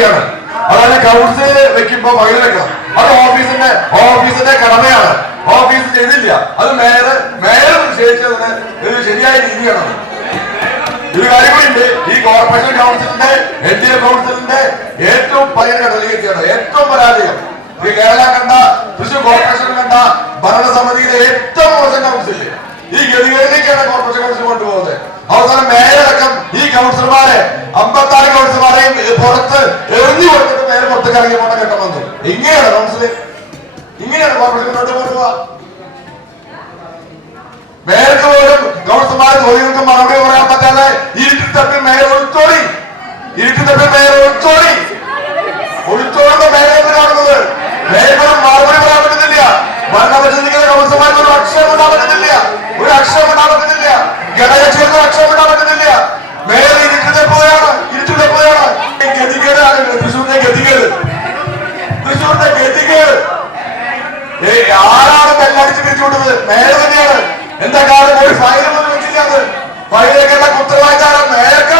ശരിയാണ്. അതായത് കൗൺസിൽ വെക്കുമ്പോ ഫയൽ വെക്കണം. അത് ഓഫീസിന്റെ കടമയാണ്. ഓഫീസ് ചെയ്തില്ല, അത് മേയർ നിശ്ചയിച്ചതിന് ഒരു ശരിയായ രീതിയാണ്. ഒരു കാര്യം കൂടി ഉണ്ട്. ഈ കോർപ്പറേഷൻ കൗൺസിലിന്റെ LDA കൗൺസിലിന്റെ ഏറ്റവും പരാജയമാണ്, ഏറ്റവും പരാജയം ഈ കേരള കണ്ട, തൃശ്ശൂർ കോർപ്പറേഷൻ കണ്ട ഭരണസമിതിയിലെ ഏറ്റവും മോശം കൗൺസിൽ. ഈ ഗതികളിലേക്കാണ് കോർപ്പറേഷൻ കൗൺസിൽ കൊണ്ടുപോകുന്നത്. അവസാനം മേയറടക്കം ഈ കൗൺസിലർമാരെ 56 കൗൺസിലർമാരെയും പുറത്ത് എറിഞ്ഞു കൊടുത്തിട്ട് മേയർ പുറത്തേക്ക് ഇറങ്ങി പോകേണ്ട ഘട്ടം വന്നു. ഇങ്ങനെയാണ് കൗൺസിൽ, ഇങ്ങനെയാണ് കോർപ്പറേഷൻ മുന്നോട്ട് കൊണ്ടുപോവുക. മേയർക്ക് പോലും കൗൺസിലർമാരെ ചോദ്യങ്ങൾക്ക് മറുപടി പറയാൻ പറ്റാതെ ഇരുട്ടിൽ തപ്പി മേയർ ഒളിച്ചോടി, ഒളിച്ചോടുന്ന മേയറാണ് കാണുന്നത്. മേയർക്ക് മറുപടി പറയാൻ പറ്റുന്നില്ല. ഭരണപരിശോധിക്കുന്ന കൗൺസിലർമാർക്ക് ഒരു അക്ഷരം ഉണ്ടാൻ പറ്റുന്നില്ല, ഘടകക്ഷികൾക്ക് അക്ഷരം ഉണ്ടാൻ പറ്റുന്നില്ല. മേയർ ഇരുട്ടിലെ പോയാണ്. ഗതികേടാണ് തൃശ്ശൂരിന്റെ ഗതികേട്. ആരാണ് ബെല്ലടിച്ച് പിരിച്ചുകൊണ്ടത്? മേയർ തന്നെയാണ്. എന്താ കാലം ഒരു ഫയൽ പോലും വെച്ചില്ല. അത് ഫയലേക്കുള്ള ഉത്തരവാദിത്തം മേയർക്കാണ്.